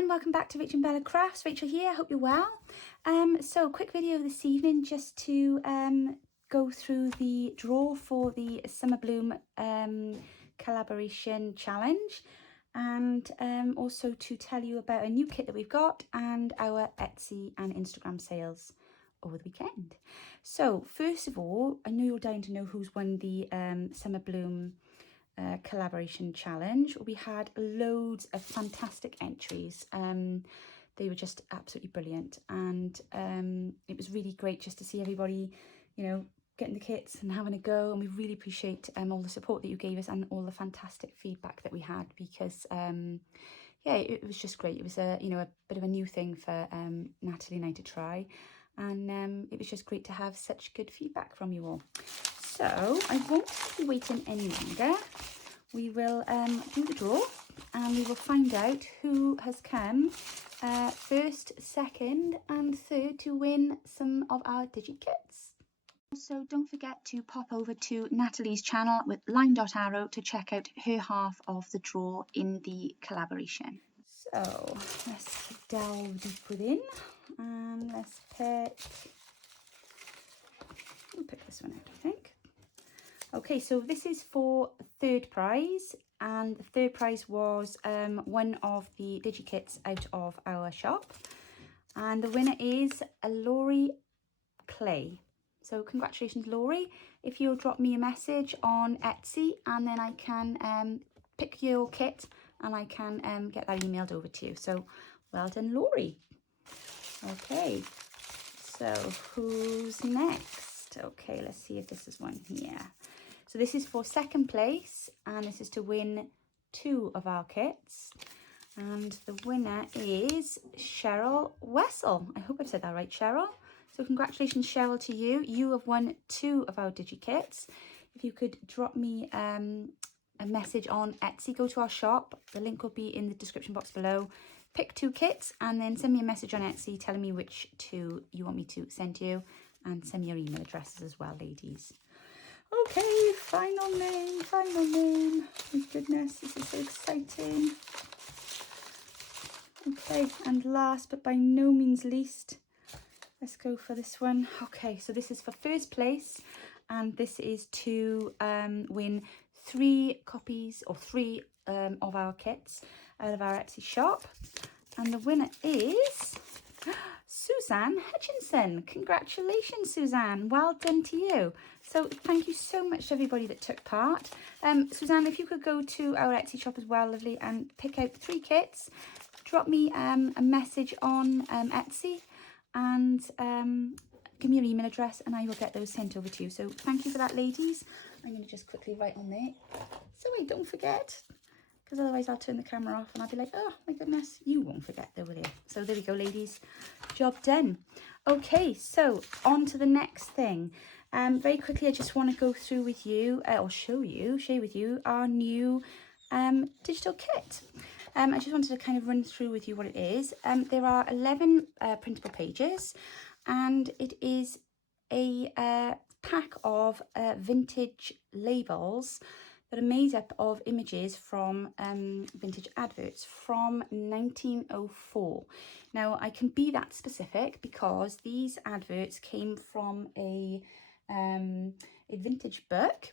everyone, welcome back to Rachel and Bella Crafts. Rachel here, hope you're well. So quick video this evening just to go through the draw for the Summer Bloom collaboration challenge, and also to tell you about a new kit that we've got and our Etsy and Instagram sales over the weekend. So first of all, I know you're dying to know who's won the Summer Bloom collaboration challenge. We had loads of fantastic entries. They were just absolutely brilliant, and it was really great just to see everybody, you know, getting the kits and having a go, and we really appreciate all the support that you gave us and all the fantastic feedback that we had, because yeah, it was just great. It was a bit of a new thing for Natalie and I to try, and it was just great to have such good feedback from you all. So I won't be waiting any longer. We will do the draw, and we will find out who has come first, second and third to win some of our digi kits. Also, don't forget to pop over to Natalie's channel with line.arrow to check out her half of the draw in the collaboration. So let's delve deep within, and let's pick this one out, I think. Okay, so this is for third prize, and the third prize was one of the digi kits out of our shop, and the winner is Laurie Clay. So congratulations, Laurie. If you'll drop me a message on Etsy, and then I can pick your kit and I can get that emailed over to you. So well done, Laurie. Okay, so who's next? Okay, let's see if this is one here. So this is for second place, and this is to win 2 of our kits. And the winner is Cheryl Wessel. I hope I've said that right, Cheryl. So congratulations, Cheryl, to you. You have won 2 of our digi kits. If you could drop me a message on Etsy, go to our shop. The link will be in the description box below. Pick 2 kits and then send me a message on Etsy telling me which 2 you want me to send you, and send me your email addresses as well, ladies. Okay, final name. My goodness, this is so exciting. Okay, and last but by no means least, let's go for this one. Okay, so this is for first place, and this is to win 3 copies or 3 of our kits out of our Etsy shop. And the winner is Suzanne Hutchinson. Congratulations, Suzanne. Well done to you. So thank you so much to everybody that took part. Suzanne, if you could go to our Etsy shop as well, lovely, and pick out 3 kits, drop me a message on Etsy, and give me your email address, and I will get those sent over to you. So thank you for that, ladies. I'm going to just quickly write on there so I don't forget, because otherwise I'll turn the camera off and I'll be like, oh my goodness, you won't forget though, will you? So there we go, ladies, job done. Okay, so on to the next thing. Very quickly, I just want to go through with you, or share with you our new digital kit. I just wanted to kind of run through with you what it is. There are 11 printable pages, and it is a pack of vintage labels that are made up of images from vintage adverts from 1904. Now, I can be that specific because these adverts came from a vintage book.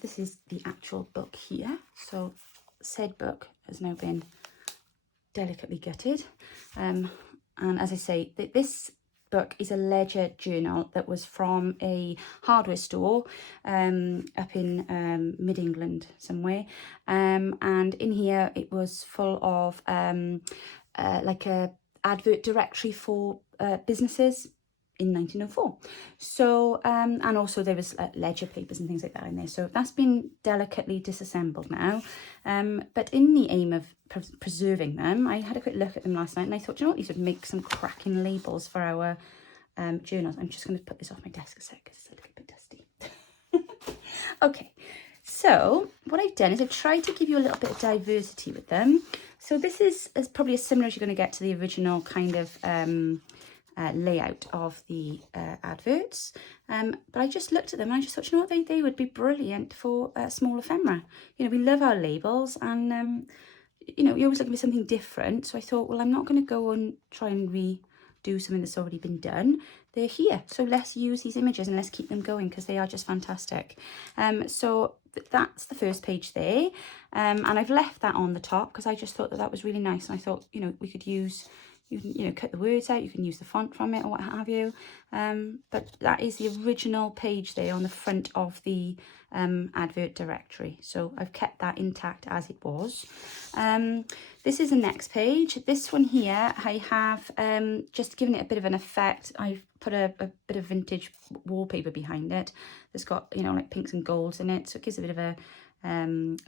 This is the actual book here. So said book has now been delicately gutted. And as I say, this book is a ledger journal that was from a hardware store up in mid-England somewhere, and in here it was full of like a advert directory for businesses in 1904. So and also there was ledger papers and things like that in there, so that's been delicately disassembled now, but in the aim of preserving them, I had a quick look at them last night, and I thought, you know what, these would make some cracking labels for our journals. I'm just going to put this off my desk a sec because it's a little bit dusty. Okay, so what I've done is I've tried to give you a little bit of diversity with them. So this is probably as similar as you're going to get to the original kind of layout of the adverts, but I just looked at them and I just thought, you know what, they would be brilliant for small ephemera. You know, we love our labels, and you know, you're always looking for something different. So I thought, well, I'm not going to go and try and redo something that's already been done. They're here, so let's use these images and let's keep them going because they are just fantastic. So that's the first page there, and I've left that on the top because I just thought that was really nice, and I thought, you know, we could use, you can, you know, cut the words out, you can use the font from it or what have you, but that is the original page there on the front of the advert directory, so I've kept that intact as it was. This is the next page. This one here, I have just given it a bit of an effect. I've put a bit of vintage wallpaper behind it that's got, you know, like pinks and golds in it, so it gives a bit of a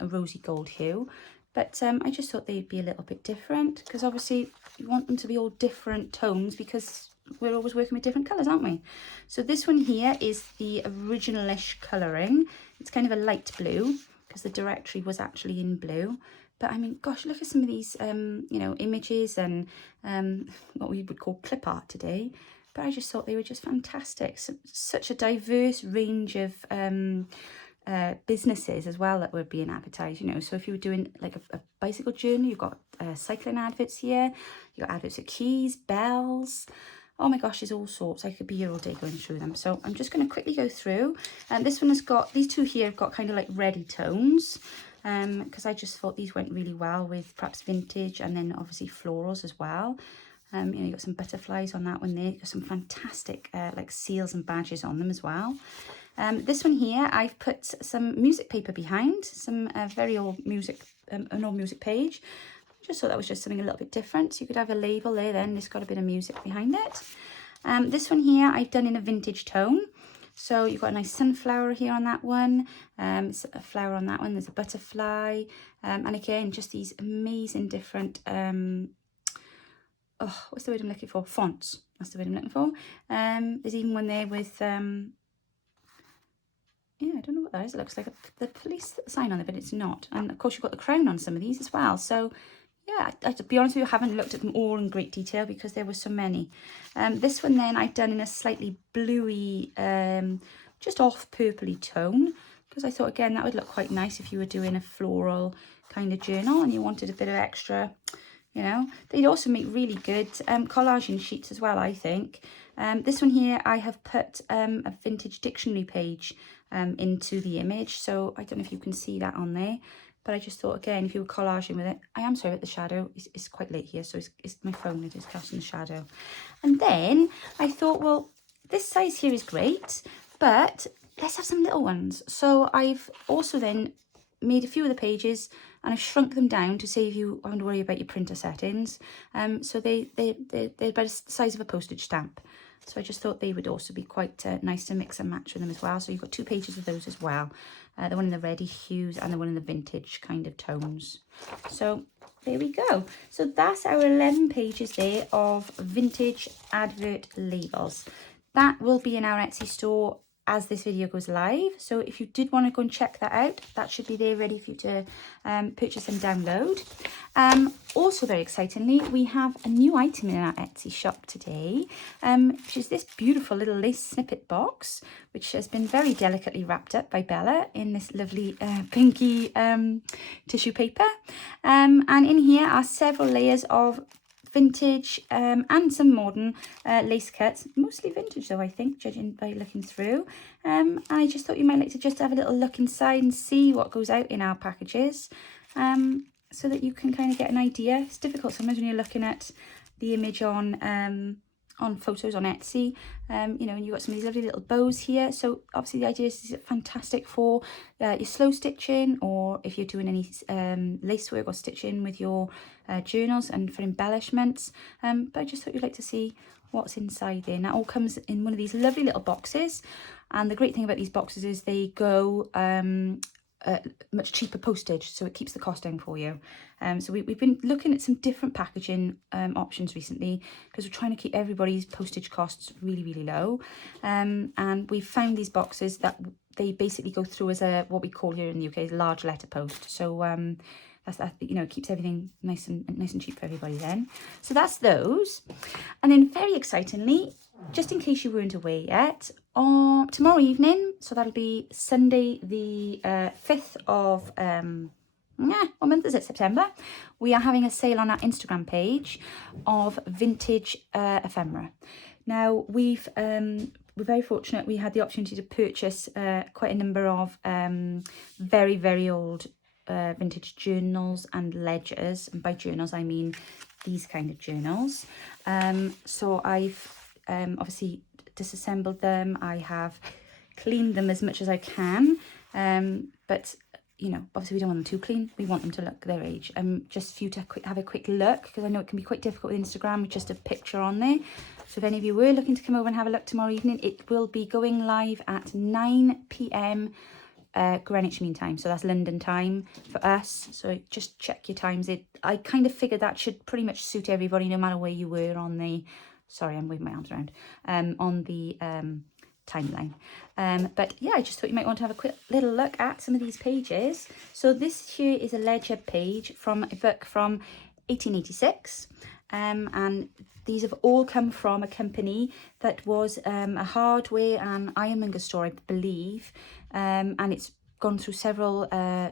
rosy gold hue. But I just thought they'd be a little bit different because obviously you want them to be all different tones because we're always working with different colours, aren't we? So this one here is the originalish colouring. It's kind of a light blue because the directory was actually in blue. But I mean, gosh, look at some of these, you know, images and what we would call clip art today. But I just thought they were just fantastic. So, such a diverse range of businesses as well that were being advertised, you know. So if you were doing like a bicycle journey, you've got cycling adverts here. You've got adverts at keys, bells. Oh my gosh, there's all sorts. I could be here all day going through them. So I'm just going to quickly go through. And this one has got, these two here have got kind of like reddy tones. Because I just thought these went really well with perhaps vintage and then obviously florals as well. You know, you got some butterflies on that one there. Got some fantastic like seals and badges on them as well. This one here, I've put some music paper behind, some very old music, an old music page. Just thought that was just something a little bit different. So you could have a label there then, it's got a bit of music behind it. This one here, I've done in a vintage tone. So you've got a nice sunflower here on that one, a flower on that one, there's a butterfly, and again, just these amazing different, oh, what's the word I'm looking for? Fonts, that's the word I'm looking for. There's even one there with, yeah, I don't know what that is, it looks like the police sign on it, but it's not. And of course you've got the crown on some of these as well, so yeah, to be honest with you, I haven't looked at them all in great detail because there were so many. This one then I've done in a slightly bluey, just off purpley tone, because I thought, again, that would look quite nice if you were doing a floral kind of journal and you wanted a bit of extra, you know. They'd also make really good collaging sheets as well, I think. This one here, I have put a vintage dictionary page into the image, so I don't know if you can see that on there. But I just thought, again, if you were collaging with it, I am sorry, at the shadow, it's quite late here, so it's my phone, it is casting the shadow. And then I thought, well, this size here is great, but let's have some little ones. So I've also then made a few of the pages and I've shrunk them down to save you having to worry about your printer settings. So they're about the size of a postage stamp. So I just thought they would also be quite nice to mix and match with them as well. So you've got 2 pages of those as well. The one in the reddy hues and the one in the vintage kind of tones. So there we go. So that's our 11 pages there of vintage advert labels. That will be in our Etsy store as this video goes live. So if you did want to go and check that out, that should be there ready for you to purchase and download. Also very excitingly, we have a new item in our Etsy shop today, which is this beautiful little lace snippet box, which has been very delicately wrapped up by Bella in this lovely pinky tissue paper. And in here are several layers of vintage and some modern lace cuts, mostly vintage though, I think, judging by looking through. I just thought you might like to just have a little look inside and see what goes out in our packages, so that you can kind of get an idea. It's difficult sometimes when you're looking at the image on photos on Etsy, you know, and you've got some of these lovely little bows here. So obviously the idea is it's fantastic for your slow stitching, or if you're doing any lace work or stitching with your journals and for embellishments. But I just thought you'd like to see what's inside there. And that all comes in one of these lovely little boxes. And the great thing about these boxes is they go much cheaper postage, so it keeps the cost down for you. So we've been looking at some different packaging options recently, because we're trying to keep everybody's postage costs really, really low. And we've found these boxes that they basically go through as a, what we call here in the UK, large letter post. So that, you know, keeps everything nice and cheap for everybody then. So that's those. And then very excitingly, just in case you weren't aware yet, tomorrow evening, so that'll be Sunday the 5th of what month is it? September. We are having a sale on our Instagram page of Vintage Ephemera. Now we're very fortunate. We had the opportunity to purchase quite a number of very, very old vintage journals and ledgers, and by journals I mean these kind of journals. So I've obviously disassembled them. I have cleaned them as much as I can, but you know, obviously we don't want them too clean. We want them to look their age. Just for you to have a quick look, because I know it can be quite difficult with Instagram with just a picture on there. So if any of you were looking to come over and have a look tomorrow evening, it will be going live at 9 p.m. Greenwich Mean Time, so that's London time for us. So just check your times. I kind of figured that should pretty much suit everybody, no matter where you were on the. Sorry, I'm waving my arms around. On the timeline. But yeah, I just thought you might want to have a quick little look at some of these pages. So this here is a ledger page from a book from 1886, and these have all come from a company that was a hardware and ironmonger store, I believe, and it's gone through several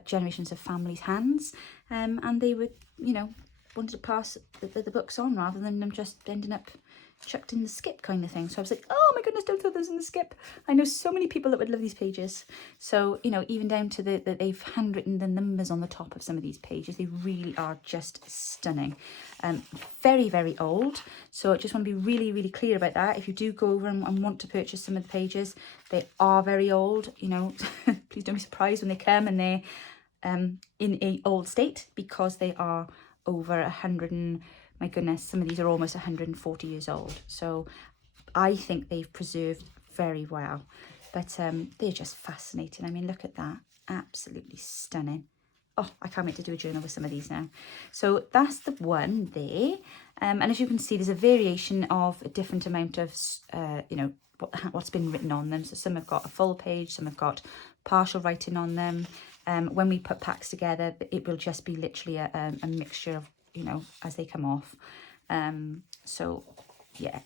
generations of families' hands, and they were, you know, wanted to pass the books on rather than them just ending up chucked in the skip kind of thing. So I was like, oh my goodness, don't throw those in the skip. I know so many people that would love these pages. So, you know, even down to that they've handwritten the numbers on the top of some of these pages. They really are just stunning. Very, very old. So I just want to be really, really clear about that. If you do go over and want to purchase some of the pages, they are very old. You know, please don't be surprised when they come and they're in a old state, because they are over 100 and, my goodness, some of these are almost 140 years old. So I think they've preserved very well. But they're just fascinating. I mean, look at that. Absolutely stunning. Oh, I can't wait to do a journal with some of these now. So that's the one there. And as you can see, there's a variation of a different amount of, you know, what's been written on them. So some have got a full page, some have got partial writing on them. When we put packs together, it will just be literally a mixture of, you know, as they come off. So yeah,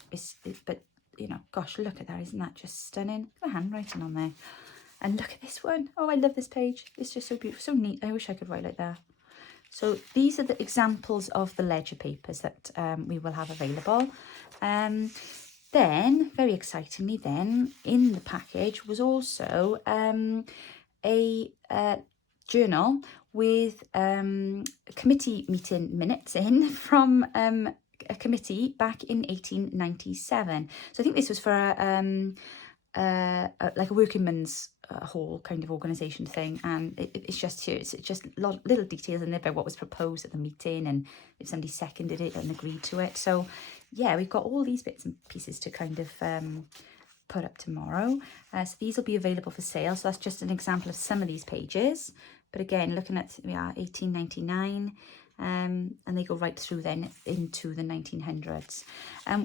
but you know, gosh, look at that. Isn't that just stunning? The handwriting on there. And look at this one. Oh, I love this page. It's just so beautiful, so neat. I wish I could write like that. So these are the examples of the ledger papers that we will have available. Then, very excitingly then, in the package was also a journal with committee meeting minutes in from a committee back in 1897. So I think this was for like a workingmen's hall kind of organisation thing, and it's just here. It's just little details in there about what was proposed at the meeting and if somebody seconded it and agreed to it. So yeah, we've got all these bits and pieces to kind of put up tomorrow. So these will be available for sale. So that's just an example of some of these pages. But again, looking at, we are 1899, and they go right through then into the 1900s.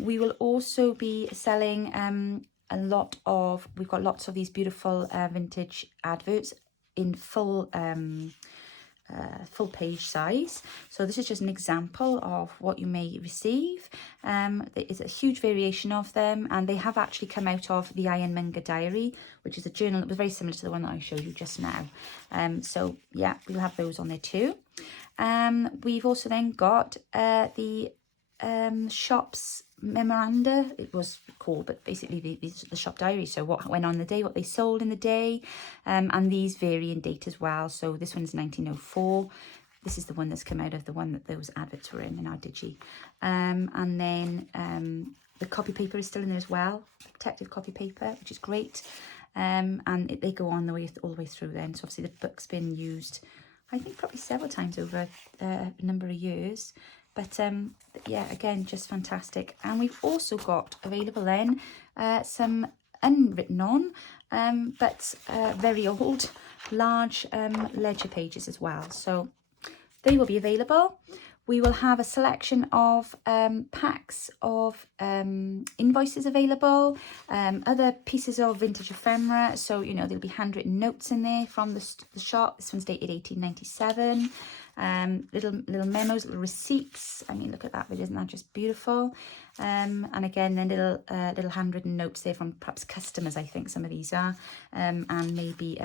We will also be selling we've got lots of these beautiful vintage adverts in full page size. So this is just an example of what you may receive. There is a huge variation of them, and they have actually come out of the Ironmonger Diary, which is a journal that was very similar to the one that I showed you just now. So yeah, we'll have those on there too. We've also then got the shop's memoranda, it was called, but basically the shop diary. So what went on in the day, what they sold in the day, and these vary in date as well. So this one's 1904. This is the one that's come out of the one that those adverts were in our digi. And then the copy paper is still in there as well, protective copy paper, which is great. And they go on all the way through then. So obviously the book's been used, I think, probably several times over a number of years. But yeah, again, just fantastic. And we've also got available then some unwritten on, but very old, large ledger pages as well. So they will be available. We will have a selection of packs of invoices available, other pieces of vintage ephemera. So, you know, there'll be handwritten notes in there from the shop. This one's dated 1897. Little memos, little receipts. I mean, look at that, but isn't that just beautiful? And again, then little handwritten notes there from perhaps customers, I think some of these are, and maybe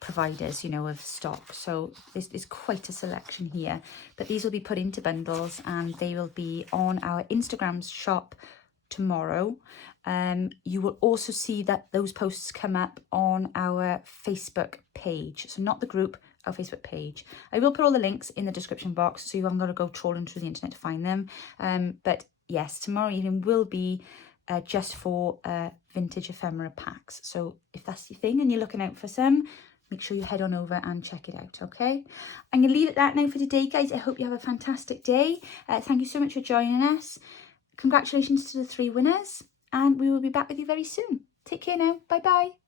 providers, you know, of stock. So there's quite a selection here, but these will be put into bundles and they will be on our Instagram shop tomorrow. You will also see that those posts come up on our Facebook page. So not the group, our Facebook page. I will put all the links in the description box so you haven't got to go trawling through the internet to find them. But yes, tomorrow evening will be just for vintage ephemera packs. So if that's your thing and you're looking out for some, make sure you head on over and check it out, okay? I'm going to leave it that now for today, guys. I hope you have a fantastic day. Thank you so much for joining us. Congratulations to the 3 winners, and we will be back with you very soon. Take care now. Bye-bye.